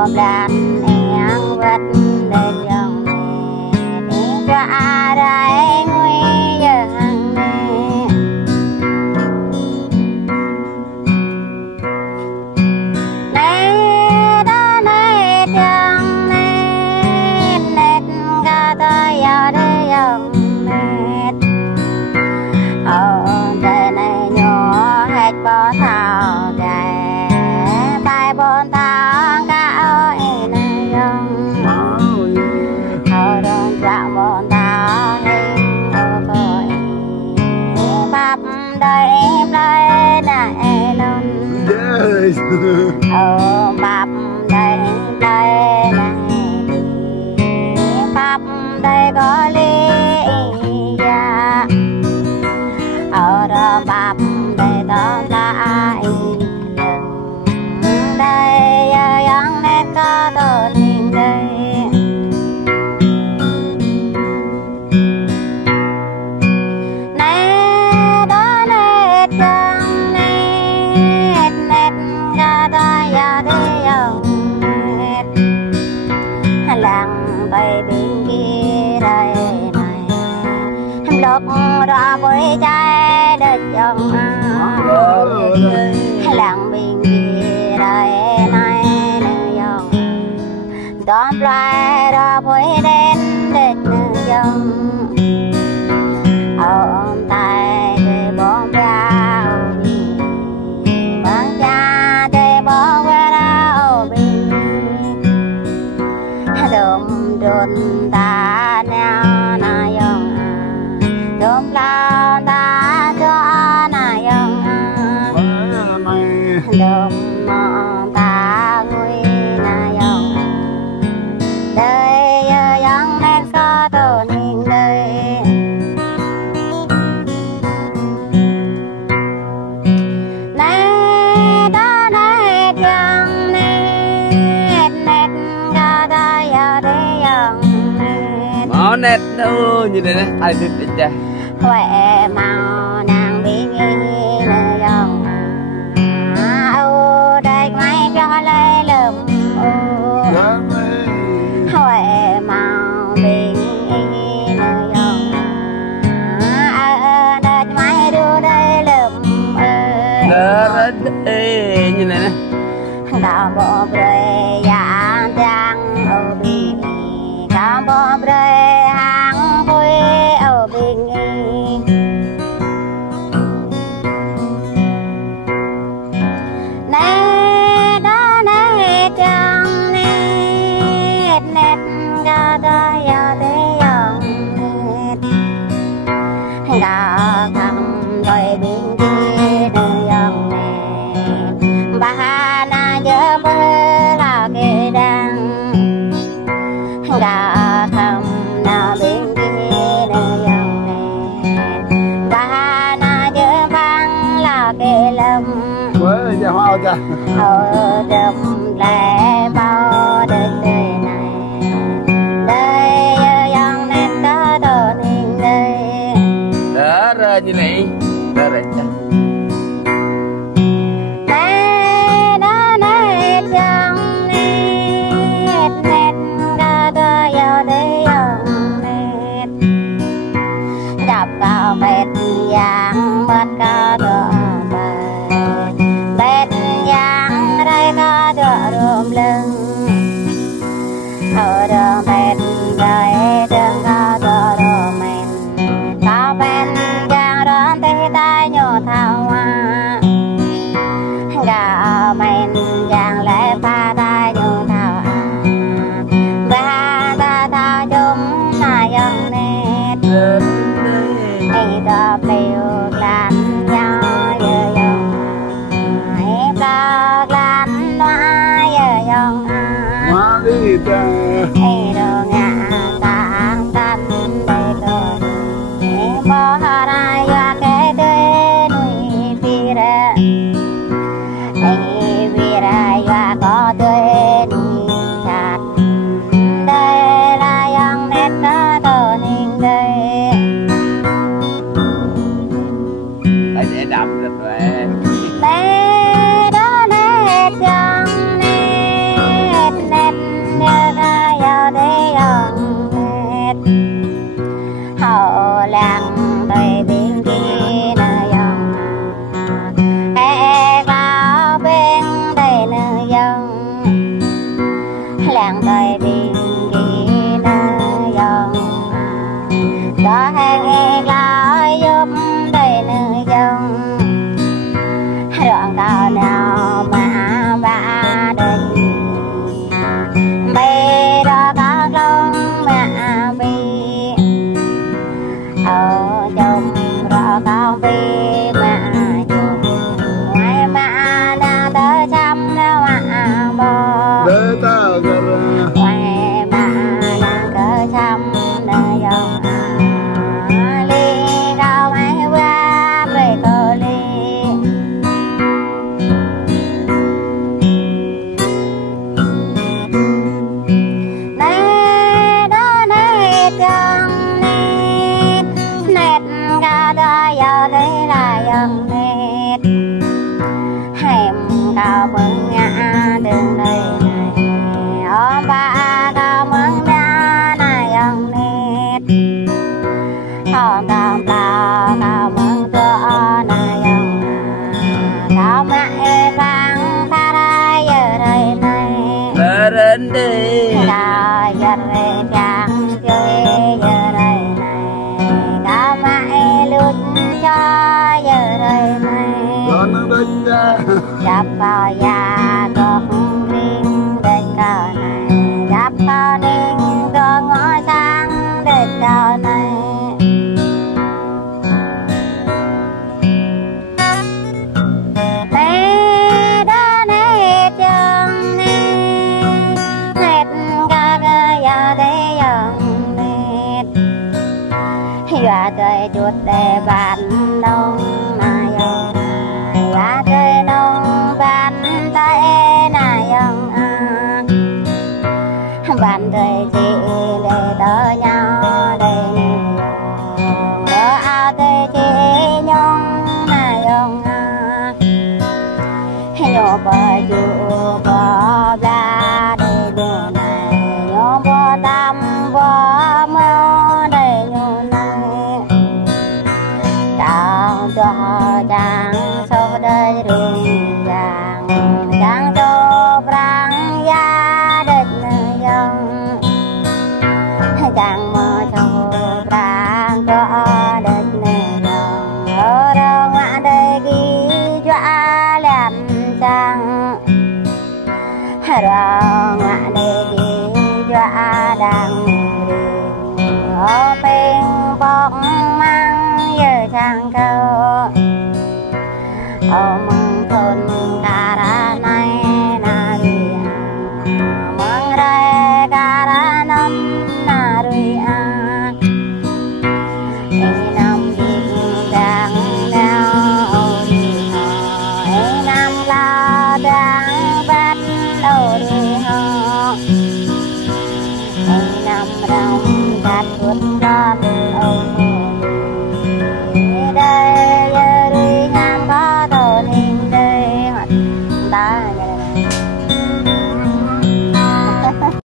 ôm đàn em vật lên dòng đi cho ai đây nguy giờ hàng này đó này chẳng nét nét cả tôi giờ đây dòng nét đời này nhỏ hết bỏ thảo kẻ bài bốn thảo cả ơi này dòng đơn dạo bốn thảo hình coi bắp đời em đây này luôn bắp đây đây này bắp đây có lý ra ở đó bắp đây đó lại đây yang nét có tôi nhìn đây nét đó nét trăng nét nét ra đây giờ đây dòng nét làng bay bên kia đây này lúc ra với trái đất dòng làng bên kia đây này nơi dòng đón lại ra với đến đất dòng ôm tay để bom ra băng cha để bom ra bên đom đồn ta neo na dòng đom lao ta cho na dòng đom ta nguy na dòng đời dòng nên có tổ nhìn đời này đó này chẳng nét nét ra đây giờ đây dòng Nó nét đâu như thế này, ai được đấy cha. khỏe màu nàng bên y nơi dòng đây máy cho lấy lùm khỏe màu bên y nơi dòng đây máy đưa đây lùm Đó đấy như này này. cả bộ bơi dạng trang ở bên cả bộ bơi hàng vui ở bên nét đó nét trăng nét nét cả đời giờ thế dòng nét cả thằng đôi bên kia đời dòng nét bà na nhớ bơ là kê đang cả thằng nào bên kia đời dòng nét bà na nhớ vang là kê lâm Với nhà hoa cha. ở đầm lẻ bao đời này đời dòng nét có đồ nhìn đời Đó rồi như này. Đó rồi cha. nét đó nét dòng nét nét ra đời giờ đây dòng nét đập vào bệt vàng mất có đồ bệt vàng đây có đồ rùm lưng ở đường bệt đời đường có đồ đồ men có bên vàng đón tay tay nhổ thảo hoa gà men vàng lẽ pha tay nhổ thảo và ta thảo chúng là dòng nét ấy có biểu lan nhau giờ dòng ấy có lan hoa giờ dòng Má đi cha. ấy đồ ngã tạng canh đầy đồ ấy bỏ ra và cái tươi nuôi phi ra ấy vì ra và có tươi nuôi chặt đây là dòng nét có tổ nhìn đây Tại dễ đập được rồi. nét đó nét dòng nét nét dạng đời bình kỳ nơi dòng có hẹn lại giúp đời nơi dòng đoạn cao nào mà ba đình bê đó có lông mà bi ở trong đó có bi mà chung ngoài mà đã tới chăm đâu mà bò ngoài mà đã tới chăm nơi dòng ly cao mấy qua về cô ly cao mừng ngã đường đây này ông ba cao mừng đa này ông nét ông cao cao mừng cho này ông cao mẹ vang ta đây giờ đây này đến đi là giờ đây chẳng chơi giờ đây này cao mẹ lút cho giờ đây này đắp vào da có riêng đến cao này đắp vào ninh có ngõ sang đến cao này mẹ đã nét chân nét nét ca ca ya để dòng nét và trời chuột để bạn đông mà dòng và trời nông bàn tay này dòng bàn tay chị để đỡ nhau để đỡ áo tay chị nhung này dòng nhổ bờ dù bờ ra để điều này nhổ bờ tâm bờ mơ để nhổ này chào cho chàng sau đây đường vàng chàng cho brang gia đất dòng chàng mơ cho brang cho đất dòng ở đâu ngã đây ghi dọa làm chàng rồi ngã đây ghi dọa đang ở bên bóng mang giờ chàng câu